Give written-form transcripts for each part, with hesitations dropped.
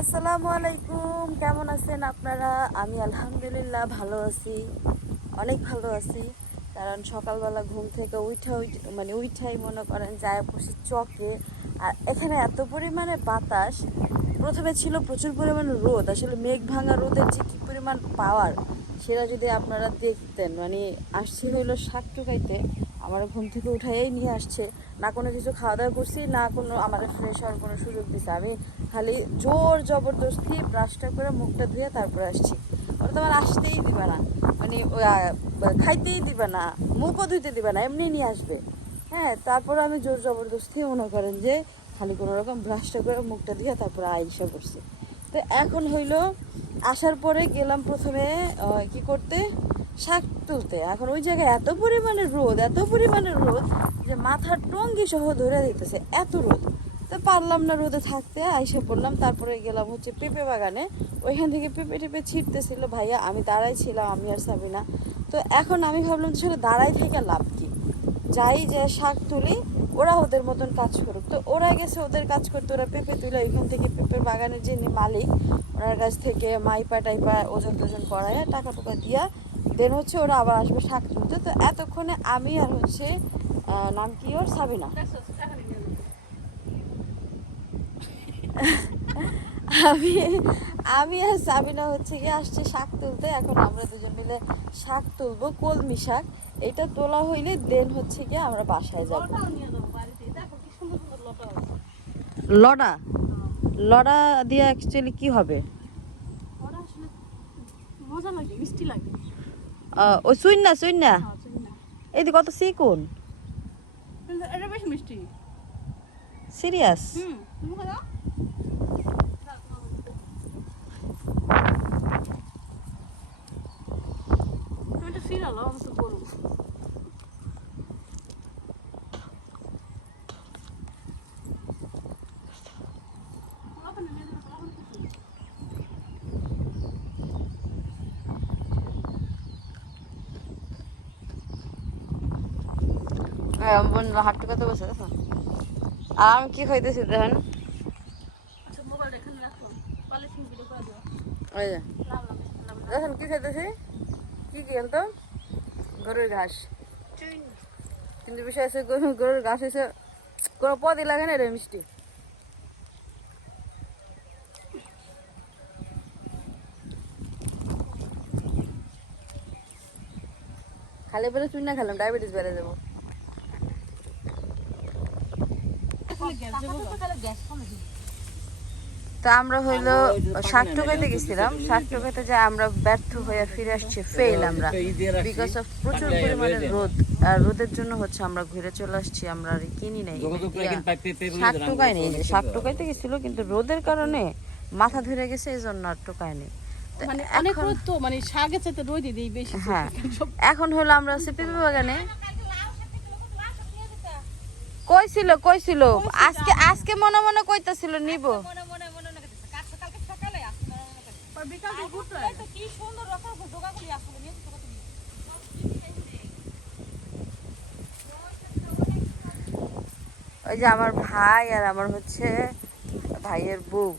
আসসালামু আলাইকুম, কেমন আছেন আপনারা? আমি আলহামদুলিল্লাহ ভালো আছি, অনেক ভালো আছি। কারণ সকালবেলা ঘুম থেকে উঠাই মনে করেন যায় বসে চকে। আর এখানে এত পরিমাণে বাতাস। প্রথমে ছিল প্রচুর পরিমাণে রোদ, আসলে মেঘ ভাঙা রোদের যে কী পরিমাণ পাওয়ার সেটা যদি আপনারা দেখতেন। আসছে হইলো শাক টুকাইতে, আমার ঘুম থেকে উঠাইয়াই নিয়ে আসছে। না কোনো কিছু খাওয়া দাওয়া করছি, না কোনো আমার ফ্রেশ হওয়ার কোনো সুযোগ দিছে। আমি খালি জোর জবরদস্তি ব্রাশটা করে মুখটা ধুয়ে তারপরে আসছি। ওরা তো আমার আসতেই দিবে না, খাইতেই দিবে না, মুখও ধুইতে দিবে না, এমনি নিয়ে আসবে। হ্যাঁ, তারপরে আমি জোর জবরদস্তি মনে করেন যে খালি কোনো রকম ব্রাশটা করে মুখটা দিয়ে তারপরে আইসা করছি। তো এখন হইলো আসার পরে গেলাম প্রথমে কি করতে, শাক তুলতে। এখন ওই জায়গায় এত পরিমাণে রোদ যে মাথার টঙ্গি সহ ধরে দিতেছে, এত রোদ। তো পারলাম না রোদে থাকতে, আইসা পড়লাম। তারপরে গেলাম হচ্ছে পেঁপে বাগানে, ওইখান থেকে পেঁপে টেপে ছিটতেছিল ভাইয়া, আমি দাঁড়াই ছিলাম, আমি আর সাবিনা। তো এখন আমি ভাবলাম যে দাঁড়াই থেকে লাভ কি, যাই যে শাক তুলি, ওরা ওদের মতন কাজ করুক। তো ওরা গেছে ওদের কাজ করতে, ওরা পেঁপে তুলে ওইখান থেকে পেঁপের বাগানের যিনি মালিক ওনার কাছ থেকে মাইপা টাইপা ওজন টোজন করায় টাকা টুকা দিয়া দেন হচ্ছে ওরা আবার আসবে শাক তুলতে। তো এতক্ষণে আমি আর হচ্ছে নাম কি ওর, সাবিনা, আমি আমি আর সাবিনা হচ্ছে গিয়ে আসছে শাক তুলতে। এখন আমরা দুজন মিলে শাক তুলবো, কলমি শাক। এটা তোলা হইলে দেন হচ্ছে গিয়ে আমরা বাসায় যাবো। লড়া লড়া দিয়ে অ্যাকচুয়ালি কি হবে? ওই সুইন্না এই যে কত সিকুন, সিরিয়াস। হাট টুকাতে বসে দেখো। আর আমি কি খাইতেছি দেখেন, ওই যে দেখেন কি খাইতেছি, কি জানতো, গরুর ঘাস। কিন্তু বিষয় আছে গরুর ঘাস হয়েছে কোনো পদই লাগে না রে মিষ্টি। খালি পেলে চুন না খেলাম, ডায়াবেটিস বেড়ে যাবো। তো আমরা হইলো শাক টুকাইতে গেছিলাম, শাক টুকাইতে যে আমরা ব্যর্থ হয়ে ফিরে আসছি, ফেল আমরা, বিকজ অফ প্রচুর পরিমাণে রোদ। আর রোদের জন্য হচ্ছে আমরা ঘুরে চলে আসছি, আমরা আর কিনি নাই, শাক টুকাই নেই। শাক টুকাইতে গেছিল কিন্তু রোদের কারণে মাথা ধরে গেছে, এই জন্য আর টুকাই নেই। হ্যাঁ, এখন হলো আমরা হচ্ছে পেঁপে বাগানে। কইছিল আজকে আজকে মনে মনে কইতাছিল নিব। ওই যে আমার ভাই আর আমার হচ্ছে ভাইয়ের বউ,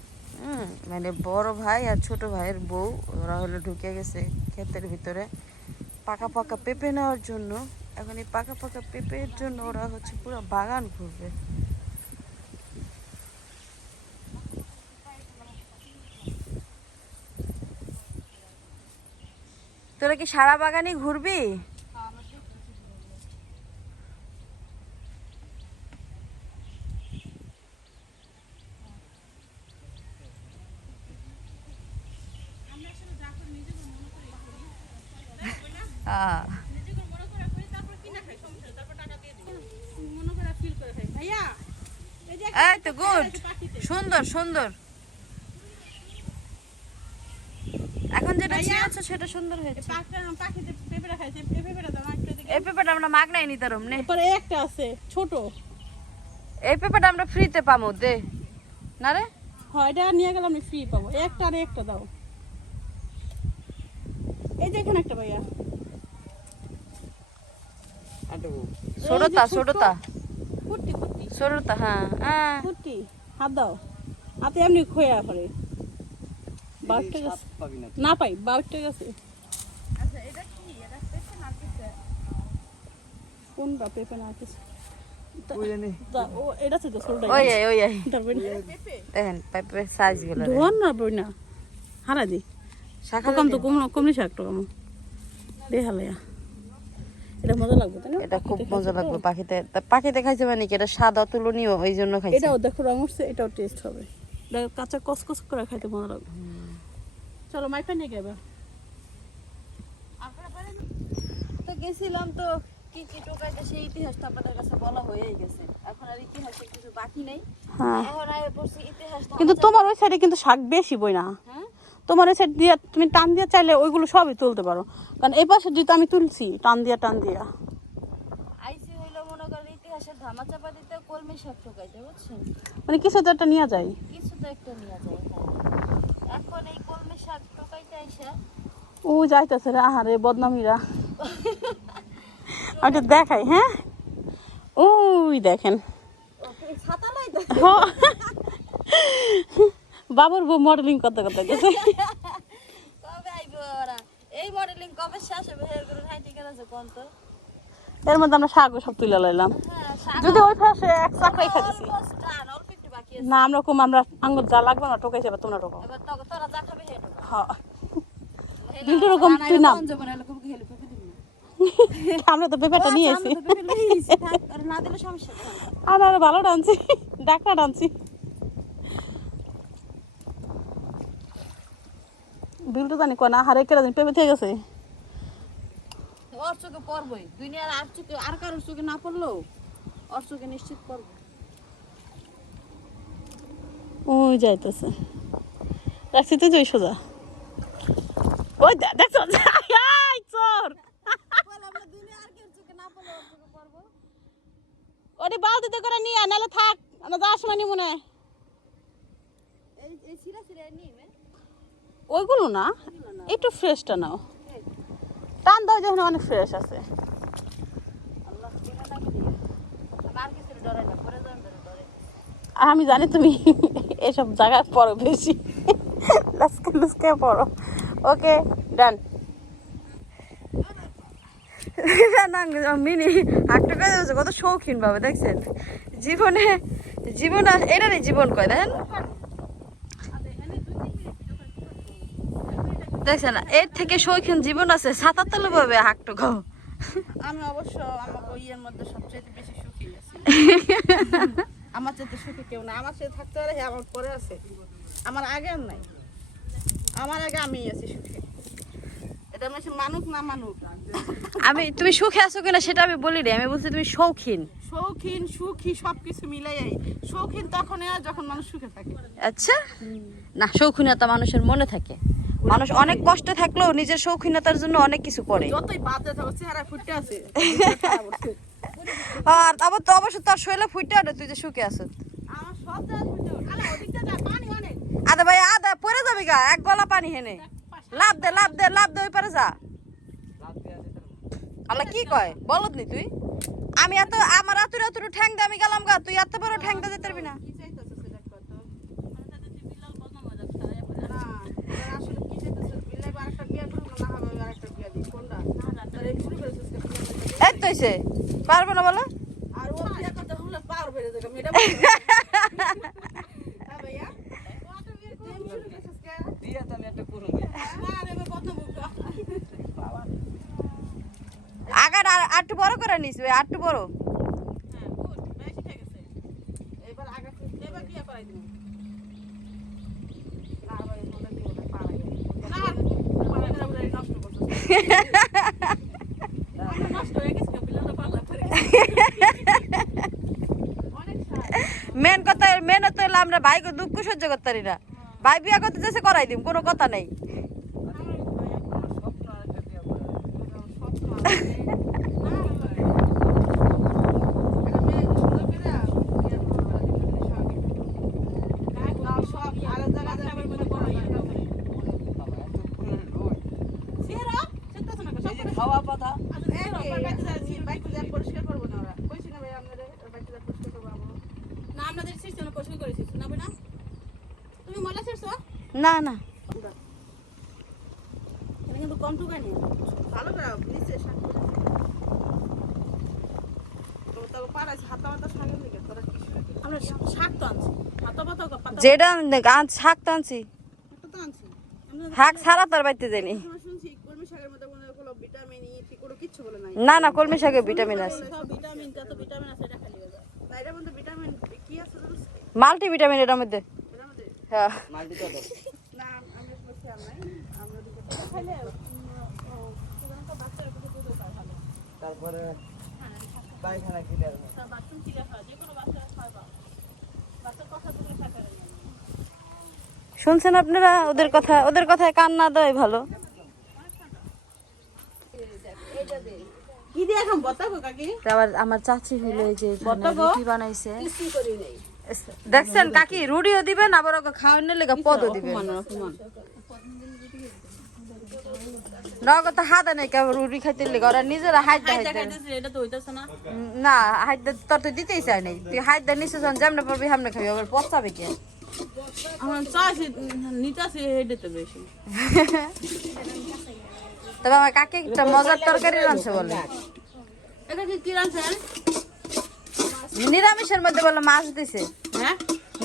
বড় ভাই আর ছোট ভাইয়ের বউ, ওরা হলো ঢুকে গেছে ক্ষেতের ভিতরে পাকা পাকা পেঁপে নেওয়ার জন্য। এখন এই পাকা পাকা পেঁপের জন্য ওরা হচ্ছে পুরো বাগান ঘুরবে। তোরা কি সারা বাগানই ঘুরবি? এই তো গুড, সুন্দর সুন্দর। এখন যেটা ছিঁড়েছো সেটা সুন্দর হয়েছে। এই পেঁপেটা আমরা মাগনাই নিতে পারব না, একটা আছে ছোট, এই পেঁপেটা আমরা ফ্রিতে পাবো দে না রে। হয় এটা নিয়ে গেলে আমি ফ্রি পাবো, একটা আর একটা দাও। এই যে এখানে একটা ভাইয়া, ছোটটা ছোটটা ফুটি ফুটি ছোটটা, হ্যাঁ হ্যাঁ ফুটি হাত দাও, হাতে এমনি খোয়া করে। বাউটটা গেছে না পাই বাউটটা গেছে আচ্ছা এটা কি এটা পেছন আর কিছু কোনটা পেপে না কিছু ওই জানি ও এটা তো সোলটা ওই তারপরে দেখেন পাইপে সাইজ গুলো ধোয়ান না বই না হারা দি শাখা কম তো কমনি শাক তো কম দেখালয়া এটা মজা লাগবে তাই না এটা খুব মজা লাগবে পাখিতে খাইছে মানে কি এটা স্বাদ অতুলনীয় এই জন্য খাইছে এটাও দেখো রং উঠছে এটাও টেস্ট হবে এটা কাঁচা কসকস করে খাইতে মজা লাগবে চলো মাইফা নিয়ে গেবে তো গেছিলাম তো কি কি টোকাইতে সেই ইতিহাসটা আপনাদের কাছে বলা হয়েই গেছে এখন আর ইতিহাসের কিছু বাকি নেই হ্যাঁ এখন আয় পড়ছি ইতিহাস কিন্তু তোমার ওই সাইডে কিন্তু শাক বেশি বই না হ্যাঁ তোমার ওই সাইড দিয়ে তুমি টান দিয়ে চাইলে ওইগুলো সবই তুলতে পারো কারণ এই পাশে যেহেতু আমি তুলছি টান দিয়া আইসি হইলো মনে করেন ইতিহাসের ধামাচাপা দিতে কলমি শাক টোকাইতে বুঝছেন মানে কিছু তো একটা নিয়ে যায় কিছু তো একটা নিয়ে যায় এখন এই কলমি শাক টোকাইতে আইসা ও যাইতেছে রে আহারে বদনামিরা ওটা দেখাই হ্যাঁ ওই দেখেন ছাতা নাই বাবুর বউ মডেলিং করতে করতে গেছে কবে আইবো ওরা এই মডেলিং কবে শেষ হবে হেয়ার করে হাইটি কেন আছে কোন তো এর মধ্যে আমরা শাক সব তুলে লাইলাম হ্যাঁ যদি ওই পাশে এক চাকরাই খাইছি অলমোস্ট ডান অল্প একটু বাকি আছে না আমরা আঙ্গুর যা লাগবে না টোকাইছে এবার তোমরা টোকাও এবার তোরা যা খাবে হেটো হ্যাঁ দুটো রকম তুই নাম জীবনে এরকম কি হেল্প করে দিবি আমরা তো পেপারটা নিয়ে এসেছি আর না দিলে সমস্যা নেই আর ভালো ডান্সি ডাকটা ডান্সি বিল তো জানি কোনা হারে কেরা দিন পেপে থেকে গেছে ওর চোখে পড়বই দুনিয়ার আর চোখে আর কারোর চোখে না পড়লেও ওর চোখে নিশ্চিত পড়বো ওই যাইতেছে রাখছি তুই যাই সোজা ওই দেখছো চোর ওটি বালতিতে করে নিয়ে নাহলে থাক আমরা যাওয়ার সময় নিব না ওইগুলো না একটু ফ্রেশটা নাও টান দাও যখন অনেক ফ্রেশ আছে আর আমি জানি তুমি এসব জায়গায় পড়ো বেশি লাসকে লুসকে পড়ো ওকে ডান মিনি হাঁটতে কত শৌখিন ভাবে দেখছেন জীবন আর এটারই জীবন কয় দেখেন দেখছেন এর থেকে শৌখিন জীবন আছে সাঁতার তলে ভাবে হাঁটতে খাও আমি অবশ্য আমাকে ইয়ের মধ্যে সবচেয়ে বেশি সুখী আছি আমার চাইতে সুখী কেউ না আমার সাথে থাকতে পারে আমার পরে আছে আমার আগে আর নাই আমার আগে আমি আছি সুখী এটা মানে মানুক না মানুক তুমি সুখে আছো কিনা সেটা আমি বলি রে আমি বলছি তুমি শৌখিন শৌখিন সুখী সবকিছু মিলাই শৌখিন তখন যখন মানুষ সুখে থাকে আচ্ছা না শৌখিনতা মানুষের মনে থাকে মানুষ অনেক কষ্টে থাকলেও নিজের শৌখিনতার জন্য অনেক কিছু করে যতই বাদে থাকো চেহারা ফুটে আছে আর আবার তো অবশ্য তোর শৈলে ফুটে ওঠে তুই যে সুখে আছো আমার সব জায়গা ফুটে আরে ওদিকটা যা পানি অনেক আদা ভাই আদা পরে যাবি গা এক গলা পানি হেনে লাভ দে ওই পারে যা আল্লাহ কি কয় বলত নি তুই আমি আমার আতুরে ঠ্যাং দে আমি গেলাম গা তুই এত বড় ঠ্যাং দে যেতে পারবি না কি চাইতেছে সেটা কত বিলাল বদনাম হয়ে যাচ্ছে না আসলে কি চাইতেছে বিলাল আরেকটা বিয়ে করব না হবে আরেকটা বিয়ে দিই কোনটা না তারে শুরু করেছিস এই তো হইছে পারবে না বলো আর ও বিয়ে করতে হলে পার বেড়ে যাবে মেয়েটা হ্যাঁ ভাইয়া কত বিয়ে করব শুরু করেছিস কে দিয়া তো আমি একটা করুম আরে কত মুখ আগার আটটু বড় করে নিস ভাই আটটু বড় হ্যাঁ গুড বেশি ঠিক আছে এবার আগে এবার বিয়ে করাই দিই না ভাই বলে দিও না পারা না পারা নষ্ট করতে নষ্ট হয়ে গেছে বিলাল পাগলা করে অনেক মেন তো হলো আমরা ভাইকে দুঃখ সহ্য করতে পারি না ভাই বিয়া করতে যেসে করাই দিম কোনো কথা নেই স্বপ্ন আরেকটা বিয়া করা খাওয়া পাতা না আপনাদের সিস্টেম পছন্দ করেছিস না তুমি মজা শেষ না কম টুকা নিয়ে ভালো করে নিচে শাক করে তো তাও পারাইছে হাতা মাতা শাকের দিকে তোরা কি আমরা শাক তো আনছি হাতা পাতা পাতা যেটা শাক তো আনছি, একটা তো আনছি আমরা শাক ছাড়া তোর বাড়িতে জানি। শুনছি কলমি শাকের মধ্যে কোনো ভিটামিন ই ঠিক কোনো কিছু বলে নাই না না, কলমি শাকে ভিটামিন আছে, ভিটামিন যত ভিটামিন আছে এটা খালি হবে না এটার মধ্যে ভিটামিন কি আছে জানিস মাল্টি ভিটামিন এটার মধ্যে। এটার মধ্যে হ্যাঁ মাল্টি কত না আমরা কোনো খেয়াল নাই আমরা দুটো খাইলে সাধারণত বাচ্চারা কিছু দুধ খায় ভালো তারপরে পায়খানা ক্লিয়ার হয় বাথরুম ক্লিয়ার হয় যে কোনো বাচ্চারা খায় বা বাচ্চার কথা বলে থাকে না শুনছেন আপনারা ওদের কথায় কান না দেয় ভালো। কি দিয়ে এখন বতাবো কাকি তো আবার আমার চাচি হইলো এই যে এখানে বর্তমান? রুটি বানাইছে, কিছুই করি নাই দেখছেন কাকি রুটিও দিবেন আবার ওকে খাওয়ানোর লেগে পদও দিবেন। নগদ হাতে নাই কেবল রুটি খাইতে লেগে ওরা নিজেরা হাইতে এটা তো হইতাছে না না হাইতে তোর তো দিতেই চাই নাই, তুই হাইতে নিচে যখন যেমনে পারবি সামনে খাবি আবার পচাবে কে। আমার চাষি নিতাছে হেডেতে বেশি তবে আমার কাকি একটা মজার তরকারি রাঁধছে বলে, এটা কি রাঁধছে নিরামিষের মধ্যে বলে মাছ দিছে, হ্যাঁ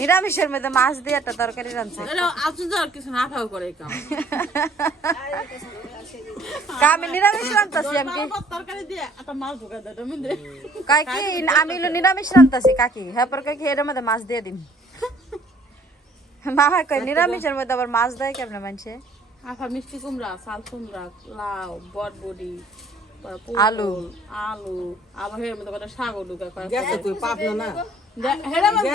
নিরামিষের মধ্যে মাছ দিয়ে একটা তরকারি রাঁধছে। এটা আজু আর কিছু না খাও করে কাম আমি নিরামিষ রাঁধতাছি, আমি কি তরকারি দিয়ে একটা মাছ ঢোকা দেয় তুমি দে কাকি আমি হলো নিরামিষ রাঁধতাছি কাকি, হ্যাঁ পর কাকি এর মধ্যে মাছ দিয়ে দিন। মামা কয় নিরামিষের মধ্যে আবার মাছ দেয় কেমনে মানছে। আফা মিষ্টি কুমড়া চাল কুমড়া লাউ বটবডি আলু। আলু আবার এর মধ্যে কটা শাকও ঢুকা কয় গেছে তুই পাপ না হেরা মধ্যে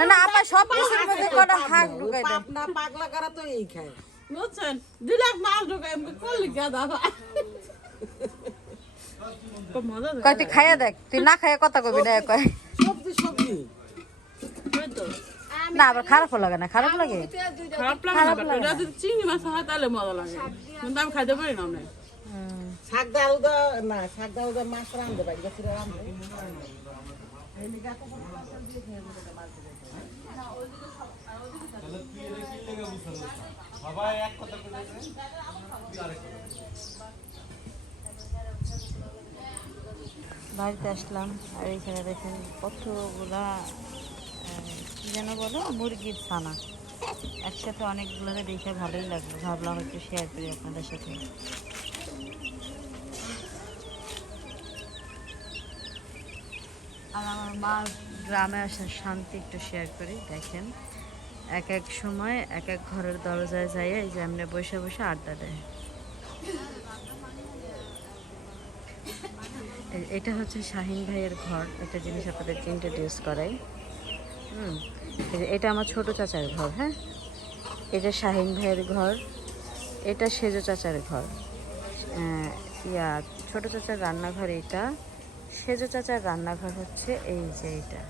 না না আপা সব কিছুর মধ্যে কটা হাক ঢুকাই দেয়। না পাগলা করা তো এই খায় বুঝছেন 2 লাখ মাছ ঢুকায় আমি করলি কে দাদা খুব মজা কয় তুই খাইয়া দেখ, তুই না খাইয়া কথা কবি না কয়। সবজি সবজি তো না আবার খারাপও লাগে না, খারাপ লাগে খারাপ লাগে না বাট এটা যদি চিংড়ি মাছ হয় তাহলে মজা লাগে কিন্তু আমি খাইতে পারি না আমি শাক ডাল দা না শাক ডাল দা মাছ রান্ধে ভাই গেছে রান্ধে বাড়িতে আসলাম আর এখানে দেখেন কতগুলা কি যেন বলো মুরগির ছানা একসাথে অনেকগুলো দেখে ভালোই লাগলো, ভাবলাম একটু শেয়ার করি আপনাদের সাথে। আর আমার মা গ্রামে আসার শান্তি একটু শেয়ার করি। দেখেন এক এক সময় এক এক ঘরের দরজায় যাই এই যে এমনি বসে বসে আড্ডা দেয়। এটা হচ্ছে শাহিন ভাইয়ের ঘর, একটা জিনিস আপনাদেরকে ইন্ট্রোডিউস করাই। এটা আমার ছোট চাচার ঘর, হ্যাঁ এটা শাহিন ভাইয়ের ঘর, এটা সেজো চাচার ঘর, ছোট চাচার রান্নাঘর এটা, সেজো চাচার রান্নাঘর হচ্ছে এই যে এটা।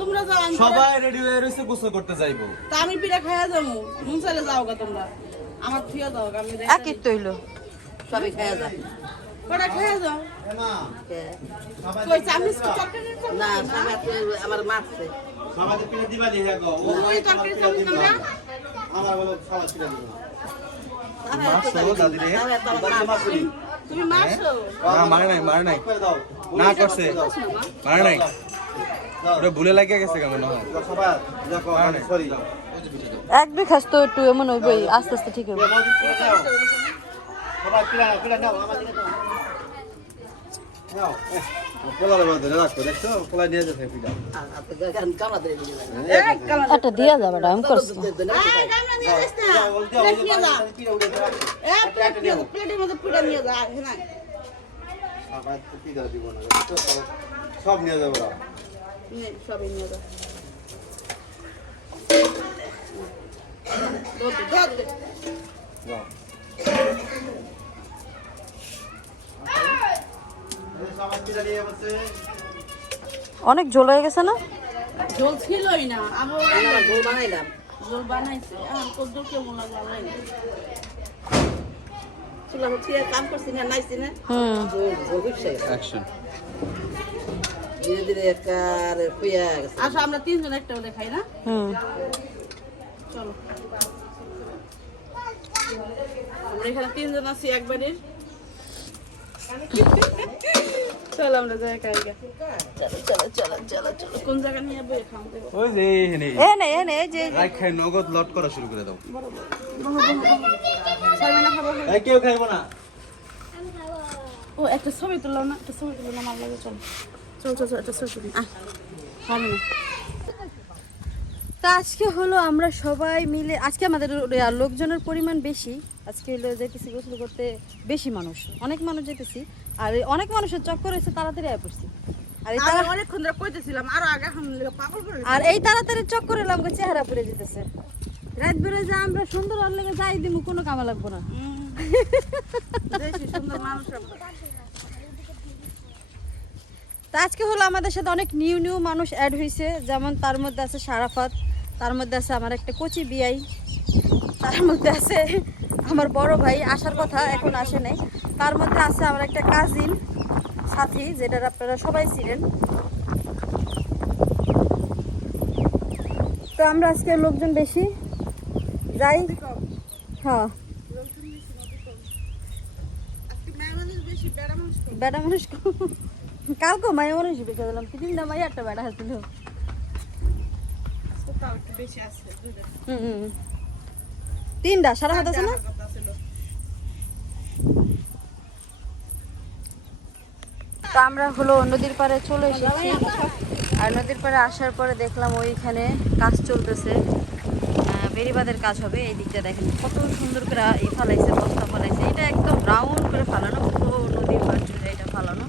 তোমরা যাও সবাই রেডি হয়ে রয়েছে গোসল করতে যাইবো। তা আমি পিঠা খাইয়া যাবো মন চাইলে যাও গা তোমরা আমার থিয়া দাও আমি একই তো হইলো, সবাই খাওয়া যায় কটা খাইয়া যাও এমা, কই চামিস চটকে না সবাই আমার মারছে সবাই পিঠে দিবা দিয়ে গো। ওই তরকারি চামিস তোমরা আমার বলো সবাই পিঠে দিবা। মারছো দাদি রে? মারছো? তুমি মারছো না মারে নাই। না করছে। মারে নাই। ওটা ভুলে লাগিয়ে গেছে কেমন না? সবাই দেখো সরি। এক দুই খাস তো একটু এমন হইবই, আস্তে আস্তে ঠিক হবে। সবাই পিঠা নাও আমার দিকে নাও। পোলারে বাদে রাখো দেখছো পোলা নিয়ে যাচ্ছে পিঠা। একটা দিয়া যাবে আমি করছি। এই গামলা নিয়ে যাস না প্লেট নিয়ে যা প্লেটের মধ্যে পিঠা নিয়ে যা হ্যাঁ আবার পিঠা দিব না। সব নিয়ে যাবো না। নে সবই নিয়ে যা দে যাও। সবাই পিঠা নিয়ে বসে। অনেক ঝোল হয়ে গেছে না? ঝোল ছিলই না আবার ঝোল বানাইলাম ঝোল বানাইছে আর কত কেমন লাগলো চুলা হচ্ছে কাম করছি না নাইছি না হুম অ্যাকশন। ধীরে ধীরে কার ফুয়া গেছে আসো আমরা তিনজন একটা করে খাই না হুম চলো আমরা এখানে তিনজন আছি এক বাড়ির চলো আমরা যাই খাই গা। চলো চলো চলো চলো চলো কোন জায়গা নিয়ে বই খাওয়া দেবো ওই যে এখানে এনে যে রাখ খাই নগদ লট করা শুরু করে দাও। সাইমেনা খাবো এই কেউ খাইব না। ও একটা ছবি তুললো না একটা ছবি তুললো না আমার লাগে চলো চল চল চল একটা ছবি তুলি হবে না তা আজকে হলো আমরা সবাই মিলে আজকে আমাদের লোকজনের পরিমাণ বেশি আজকে হলো যেতেছি গোসল করতে বেশি মানুষ অনেক মানুষ যেতেছি আর এই অনেক মানুষের চক্কর হয়েছে তাড়াতাড়ি আয় পড়ছি আর এই আমি অনেকক্ষণ ধরে কইতেছিলাম আরো আগে এখন পাগল করে আর এই তাড়াতাড়ি চক্কর এলাম চেহারা পড়ে যেতেছে রাত বেড়ে যা আমরা সুন্দর আর লেগে যাই দিমু কোনো কামা লাগবো না দেখছি সুন্দর মানুষ আমরা। তা আজকে হলো আমাদের সাথে অনেক নিউ নিউ মানুষ অ্যাড হয়েছে যেমন তার মধ্যে আছে সারাফাত তার মধ্যে আছে আমার একটা কচি বিয়াই তার মধ্যে আছে আমার বড় ভাই আসার কথা এখন আসে নাই তার মধ্যে আছে আমার একটা কাজিন সাথী যেটার আপনারা সবাই ছিলেন তো আমরা আজকে লোকজন বেশি যাই হ্যাঁ আজকে মেয়ে মানুষ বেশি বেড়া মানুষ কম। বেটা মানুষ কালকে মায়া মানুষ বেঁচে দিলাম তিনটা মাই একটা বেটা হাসছিল আজকে তাও একটু বেশি আছে দুইটা। হুম তিনটা সারা হাত আছে না আমার কথা ছিল। তো আমরা হলো নদীর পাড়ে চলে এসেছি আর নদীর পাড়ে আসার পরে দেখলাম ওইখানে কাজ চলতেছে বেড়িবাঁধের কাজ হবে এই দিকটা দেখেন কত সুন্দর করে এই ফালাইছে বস্তা ফালাইছে এটা একদম রাউন্ড করে ফালানো পুরো নদীর পাড় জুড়ে এটা ফালানো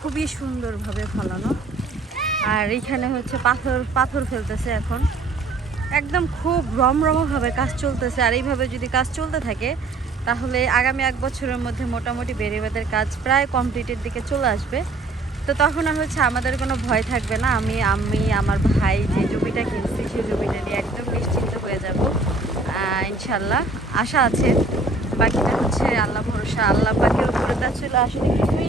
খুবই সুন্দরভাবে ফালানো আর এইখানে হচ্ছে পাথর ফেলতেছে এখন একদম খুব রমরমভাবে কাজ চলতেছে আর এইভাবে যদি কাজ চলতে থাকে তাহলে আগামী 1 বছরের মধ্যে মোটামুটি বেড়িবাঁধের কাজ প্রায় কমপ্লিটের দিকে চলে আসবে তো তখন আর হচ্ছে আমাদের কোনো ভয় থাকবে না আমি আমার ভাই যে জমিটা কিনছি সেই জমিটা নিয়ে একদম নিশ্চিন্ত হয়ে যাব ইনশাল্লাহ আশা আছে বাকিটা হচ্ছে আল্লাহ ভরসা আল্লাহ পাকের উপরে তা ছিল আসলে কিছুই